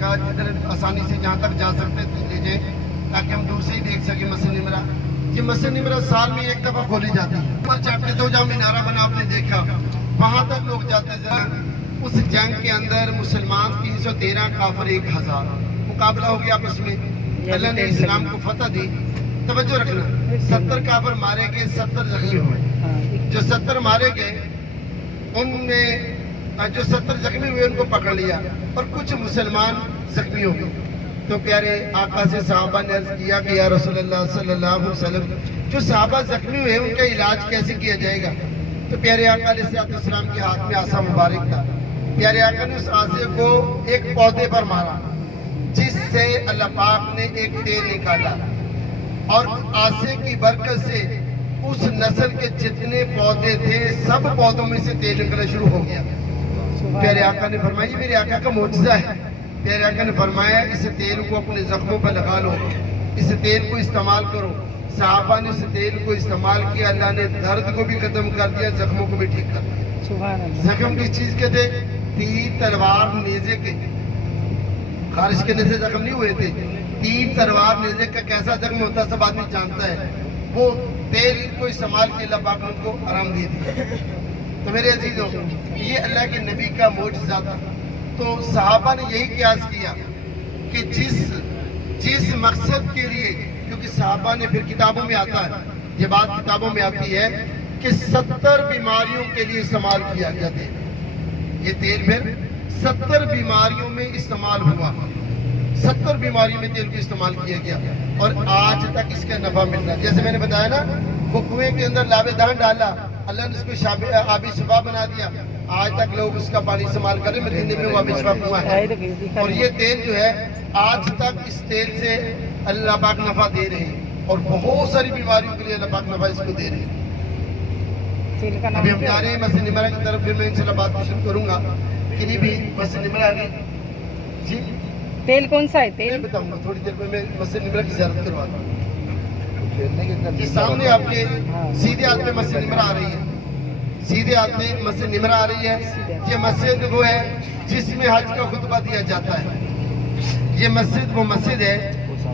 کہا جدھر آسانی سے جہاں تک جا سکتے تھے لے جائیں تاکہ ہم دور سے ہی دیکھ سکیں مسجد نمرہ. یہ مسجد نمرہ سال میں ایک دفعہ کھولی جاتی ہے. اوپر چڑھتے تو جہاں مینارہ بنا آپ نے دیکھا وہاں تک لوگ جاتے تھے. اس جنگ کے اندر مسلمان 313 کافر 1000 مقابلہ ہو گیا آپس میں. اللہ نے اسلام کو فتح دی. توجہ رکھنا 70 کافر مارے گئے 70 زخمی ہوئے. جو 70 مارے گئے ان میں جو 70 زخمی ہوئے ان کو پکڑ لیا اور کچھ مسلمان زخمی ہو گئے. تو پیارے آقا سے صحابہ نے عرض کیا کہ یا رسول اللہ صلی اللہ علیہ وسلم جو صحابہ زخمی ہوئے ان کا علاج کیسے کیا جائے گا؟ تو پیارے آقا علیہ السلام کے ہاتھ میں عصا مبارک تھا. پیارے آقا نے اس عصے کو ایک پودے پر مارا جس سے اللہ پاک نے ایک تیل نکالا اور عصے کی برکت سے اس نسل کے جتنے پودے تھے سب پودوں میں سے تیل نکلنا شروع ہو گیا. پیارے آقا نے فرمایا یہ میرے آقا کا معجزہ ہے. پیارے آقا نے فرمایا اس تیل کو اپنے زخموں پر لگا لو, اس تیل کو استعمال کرو. صحابہ نے اس تیل کو استعمال کیا. اللہ نے درد کو بھی ختم کر دیا, زخموں کو بھی ٹھیک کر دیا. زخم کس چیز کے تھے؟ تیر تلوار نیزے کے. خارش کرنے سے زخم نہیں ہوئے تھے. تیر تلوار نیزے کا کیسا زخم ہوتا ہے سب آدمی جانتا ہے. وہ تیل کو استعمال کیا اللہ پاک نے ان کو آرام دے دیا. تو میرے عزیزوں یہ اللہ کے نبی کا معجزہ تھا. تو صحابہ نے یہی قیاس کیا کہ جس مقصد کے لیے, کیونکہ صحابہ نے پھر کتابوں میں آتا ہے, یہ بات کتابوں میں آتی ہے کہ 70 بیماریوں کے لیے استعمال کیا گیا تیل. یہ تیل پھر 70 بیماریوں میں استعمال ہوا. 70 بیماریوں میں تیل کو استعمال کیا گیا اور آج تک اس کا نفع مل رہا ہے. جیسے میں نے بتایا نا وہ کنویں کے اندر لابے دان ڈالا, اللہ نے اس کو آبی شفا بنا دیا. آج تک لوگ اس کا پانی استعمال کر رہے ہیں. مدینے میں وہ آبی شفا کنواں ہے. اور یہ تیل جو ہے آج تک اس تیل سے اللہ پاک نفع دے رہے ہیں اور بہت ساری بیماریوں کے لیے اللہ پاک نفع اس کو دے رہے ہیں. ابھی ہم جا رہے ہیں مسجد نمرہ کی طرف. پھر میں انشاءاللہ بات شروع کروں گا. قریبی مسجد نمرہ آ گئی. جی تیل کون سا ہے؟ تیل بتاؤں گا تھوڑی دیر میں مسجد نمرہ کی زیارت کروا دوں. یہ سامنے آپ کے سیدھے ہاتھ میں مسجد نمرہ آ رہی ہے. سیدھے ہاتھ میں مسجد نمرہ آ رہی ہے. یہ مسجد وہ ہے جس میں حج کا خطبہ دیا جاتا ہے. یہ مسجد وہ مسجد ہے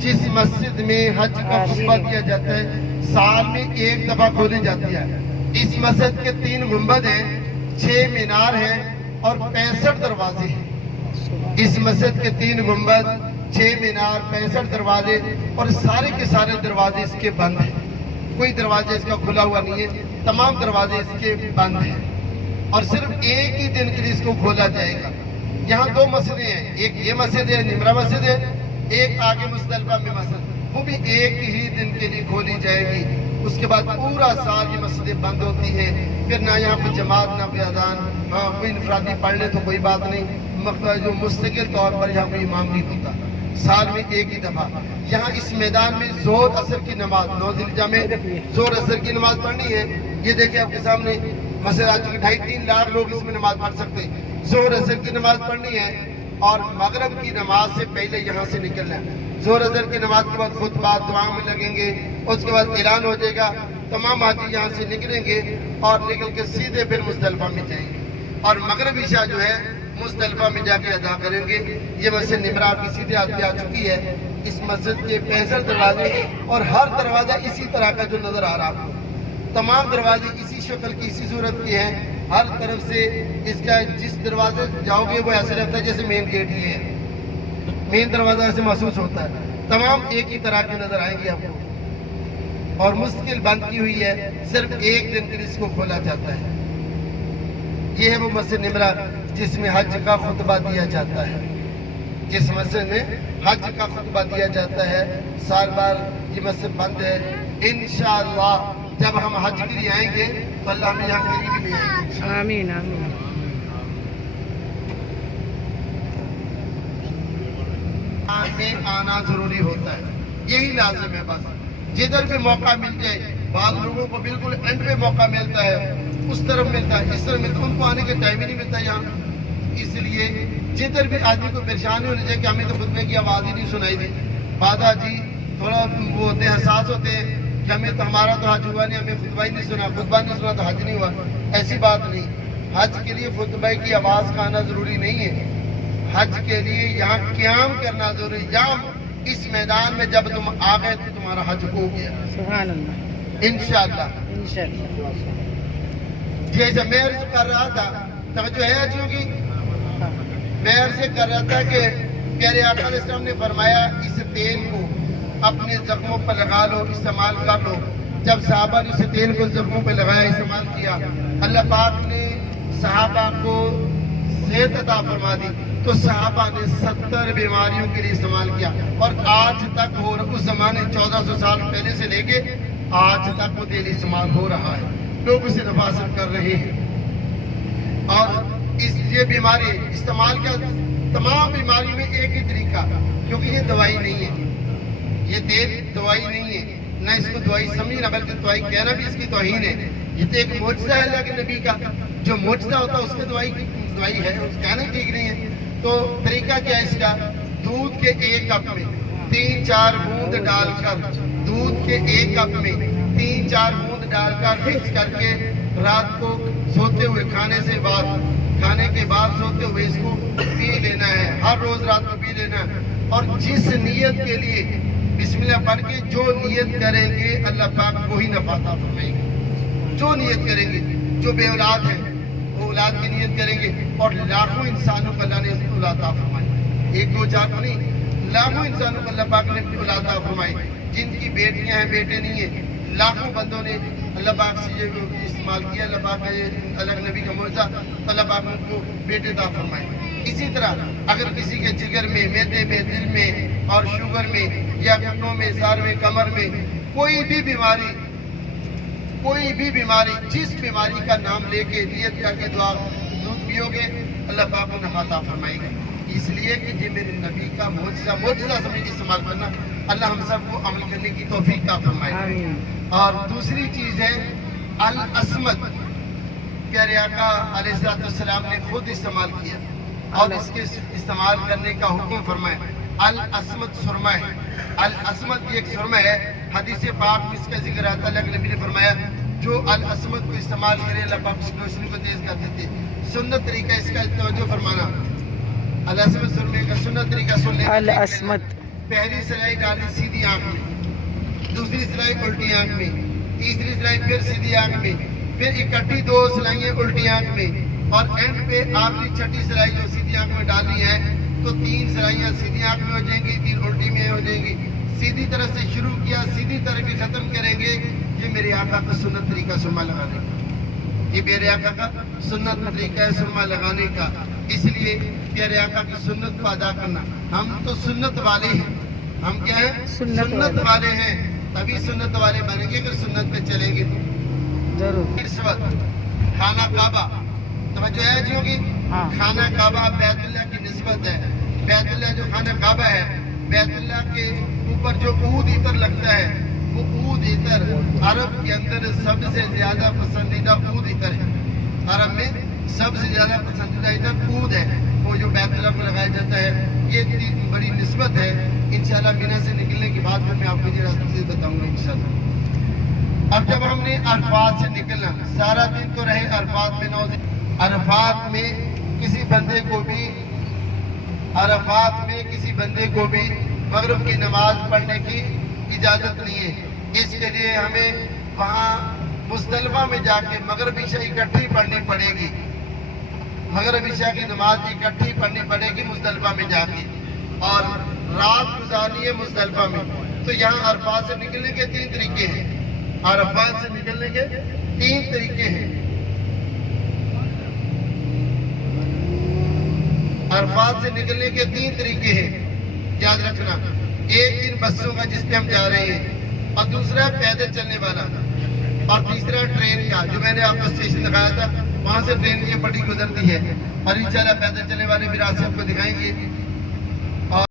جس مسجد میں حج کا خطبہ دیا جاتا ہے. سال میں ایک دفعہ کھولی جاتی ہے. اس مسجد کے 3 گنبد ہیں, 6 مینار ہیں اور 65 دروازے ہیں. اس مسجد کے 3 گنبد, 6 مینار, 65 دروازے اور سارے کے سارے دروازے اس کے بند ہیں. کوئی دروازہ اس کا کھلا ہوا نہیں ہے. تمام دروازے اس کے بند ہیں اور صرف ایک ہی دن کے لیے اس کو کھولا جائے گا. یہاں 2 مسجدیں ہیں. ایک یہ مسجد ہے نمرہ مسجد ہے, ایک آگے مزدلفہ میں مسجد, وہ بھی ایک ہی دن کے لیے کھولی جائے گی. اس کے بعد پورا سال یہ مسجدیں بند ہوتی ہیں. پھر نہ یہاں پہ جماعت نہ کوئی اذان. ہاں کوئی انفرادی پڑھ لے تو کوئی بات نہیں, جو مستقل طور پر یہاں کوئی امام نہیں ہوتا. سال میں ایک ہی دفعہ یہاں اس میدان میں ظہر اثر کی نماز 9 ذی الحجہ میں ظہر اثر کی نماز پڑھنی ہے. یہ دیکھیں آپ کے سامنے مسجد آ چکی. 2.5-3 لاکھ لوگ اس میں نماز پڑھ سکتے ہیں. ظہر اثر کی نماز پڑھنی ہے اور مغرب کی نماز سے پہلے یہاں سے نکلنا ہے. ظہر اثر کی نماز کے بعد خطبہ دعا میں لگیں گے. اس کے بعد اعلان ہو جائے گا. تمام حاجی یہاں سے نکلیں گے اور نکل کے سیدھے پھر مزدلفہ میں جائیں گے اور مغرب عشاء جو ہے مزدلفہ میں جا کے ادا کریں گے. یہ مسجد نمرہ آپ کی سیدھے ہاتھ پہ آ چکی ہے. اس مسجد کے 65 دروازے اور ہر دروازہ اسی طرح کا جو نظر آ رہا ہے. تمام دروازے اسی شکل کی اسی صورت کے ہیں. ہر طرف سے اس کا جس دروازے جاؤ گے وہ ایسے لگتا ہے جیسے مین گیٹ یہ ہے. مین دروازہ ایسے محسوس ہوتا ہے. تمام ایک ہی طرح کے نظر آئیں گے آپ کو اور مستقل بند کی ہوئی ہے. صرف ایک دن کے لیے اس کو کھولا جاتا ہے. یہ ہے وہ مسجد نمرہ جس میں حج کا خطبہ دیا جاتا ہے. جس مسجد میں حج کا خطبہ دیا جاتا ہے. سال بار یہ مسجد بند ہے. انشاءاللہ جب ہم حج کے لیے آئیں گے تو اللہ ہمیں یہاں قریب لے آئیں گے. آمین آمین. میں آنا ضروری ہوتا ہے. یہی لازم ہے. بس جدھر بھی موقع مل جائے. بعض لوگوں کو بالکل اینڈ پہ موقع ملتا ہے, اس طرف ملتا ہے, اس طرف ملتا ہے, ان کو آنے کا ٹائم ہی نہیں ملتا یہاں. اس لیے جدھر بھی آدمی کو پریشانی ہونے چاہیے کہ ہمیں تو خطبے کی آواز ہی نہیں سنائی دی. بادہ جی تھوڑا وہ ہوتے ہیں, حساس ہوتے ہیں کہ ہمیں تو ہمارا تو حج ہوا نہیں, ہمیں خطبہ ہی نہیں سنا, خطبہ نہیں سنا تو حج نہیں ہوا. ایسی بات نہیں. حج کے لیے خطبہ کی آواز کا آنا ضروری نہیں ہے. حج کے لیے یہاں قیام کرنا ضروری. یہاں اس میدان میں جب تم آ گئے تو تمہارا حج ہو گیا سبحان اللہ انشاءاللہ. انشاءاللہ. جیسے میں عرض کر رہا تھا, توجہ ہے حجیوں کی, ہاں. میں عرض کر رہا تھا کہ پیارے آقا علیہ السلام نے فرمایا اس تیل کو اپنے زخموں پر لگا لو, استعمال کر لو. جب صحابہ نے اس تیل کو زخموں پہ لگایا, استعمال کیا, اللہ پاک نے صحابہ کو صحت عطا فرما دی, تو صحابہ نے 70 بیماریوں کے لیے استعمال کیا. اور آج تک ہو رہا, اس زمانے 1400 سال پہلے سے لے کے آج تک وہ تیل استعمال ہو رہا ہے, لوگ اسے نفع حاصل کر رہے ہیں. اور یہ بیماری استعمال کا تمام بیماری میں ایک ہی طریقہ, کیونکہ یہ دوائی نہیں ہے, یہ تیل دوائی نہیں ہے, نہ اس کو دوائی سمجھنا بلکہ دوائی کہنا بھی اس کی توہین ہے. یہ تو ایک معجزہ ہے اللہ کے نبی کا, جو معجزہ ہوتا ہے اس میں دوائی ہے, اس کہنا ٹھیک نہیں ہے. تو طریقہ کیا ہے اس کا, دودھ کے ایک کپ میں 3-4 بوند ڈال کر, دودھ کے ایک کپ میں 3-4 بوند ڈال کر مکس کر کے رات کو سوتے ہوئے کھانے کے بعد سوتے ہوئے اس کو پی لینا ہے. ہر روز رات کو پی لینا ہے. اور جس نیت کے لیے بسم اللہ پڑھ کے جو نیت کریں گے اللہ پاک وہی نفع عطا فرمائے گا. جو نیت کریں گے, جو بے اولاد ہیں وہ اولاد کی نیت کریں گے, اور لاکھوں انسانوں کو اللہ نے اولاد عطا فرمائی. 1-2-4 کو نہیں, لاکھوں انسانوں کو اللہ پاک نے اولاد عطا فرمائی. جن کی بیٹیاں ہیں بیٹے نہیں ہیں, لاکھوں بندوں نے اللہ پاک سے یہ استعمال کیا. اللہ پاک کا یہ الگ نبی کا معجزہ, اللہ پاک نے ان کو بیٹے عطا فرمائے. اسی طرح اگر کسی کے جگر میں, معدے میں, دل میں اور شوگر میں یا گھٹنوں میں, سار میں, کمر میں کوئی بھی بیماری, جس بیماری کا نام لے کے نیت کر کے دعا دودھ پیو گے اللہ پاک کو نفع عطا فرمائے گا. اس لیے کہ یہ میرے نبی کا معجزہ سمجھ استعمال کرنا, اللہ ہم سب کو عمل کرنے کی توفیق عطا فرمائے. اور دوسری چیز ہے العصمت. پیارے آقا علیہ السلام نے خود استعمال کیا اور اس کے استعمال کرنے کا حکم فرمایا. العصمت سرما ہے. العصمت ایک سرما ہے, حدیث پاک میں اس کا ذکر آتا ہے. اللہ نبی نے فرمایا جو العصمت کو استعمال کرے اللہ پاک اس کی روشنی کو تیز کر دیتے. سنت طریقہ اس کا توجہ فرمانا, العصمت سرمے کا سنت طریقہ سن لیں. العصمت, پہلی سلائی ڈالی سیدھی آنکھ میں, دوسری سلائی الٹی آنکھ میں, تیسری سلائی پھر سیدھی آنکھ میں, پھر اکٹھی 2 سلائیاں الٹی آنکھ میں, اور اینڈ پہ آخری چھٹی سلائی جو سیدھی آنکھ میں ڈالنی ہے تو 3 سلائیاں سیدھی آنکھ میں ہو جائیں گی, 3 الٹی میں ہو جائیں گی. سیدھی طرف سے شروع کیا, سیدھی طرف بھی ختم کریں گے. یہ میرے آقا کا سنت طریقہ سرما لگانے کا, یہ میرے آقا کا سنت طریقہ ہے سرما لگانے کا. اس لیے پیارے آقا کی سنت کو ادا کرنا. ہم تو سنت والے ہیں, ہم کیا ہیں, سنت والے ہیں. تبھی سنت والے بنیں گے اگر سنت پہ چلیں گے تو ضرور. اس وقت خانہ کعبہ, توجہ ہے جی ہوگی, خانہ کعبہ بیت اللہ کی نسبت ہے. بیت اللہ جو خانہ کعبہ ہے, بیت اللہ کے اوپر جو عود عطر لگتا ہے, وہ عود عطر عرب کے اندر سب سے زیادہ پسندیدہ عود عطر ہے. عرب میں سب سے زیادہ پسندیدہ عطر عود ہے, وہ جو بیت اللہ کو لگایا جاتا ہے. یہ اتنی بڑی نسبت ہے. انشاءاللہ مینا سے نکلنے کے بعد میں آپ کو یہ راستہ بتاؤں گا انشاءاللہ. اب جب ہم نے عرفات سے نکلنا, سارا دن تو رہے عرفات میں, 9 دن عرفات میں کسی بندے کو بھی مغرب کی نماز پڑھنے کی اجازت نہیں ہے. اس کے لیے ہمیں وہاں مزدلفہ میں جا کے مغرب عشاء اکٹھی پڑھنی پڑے گی. مغرب عشاء کی نماز اکٹھی پڑھنی پڑے گی مزدلفہ میں جا کے, اور رات گزارنی ہے مزدلفہ میں. تو یہاں عرفات سے نکلنے کے 3 طریقے ہیں. عرفات سے نکلنے کے 3 طریقے ہیں. عرفات سے نکلنے کے 3 طریقے ہیں, یاد رکھنا. ایک دن بسوں کا جس پہ ہم جا رہے ہیں, اور دوسرا پیدل چلنے والا, اور تیسرا ٹرین کا جو میں نے آپ کو اسٹیشن دکھایا تھا, وہاں سے ٹرین کی پٹی گزرتی ہے. اور انشاءاللہ پیدل چلنے والے بھی راستے آپ کو دکھائیں گے.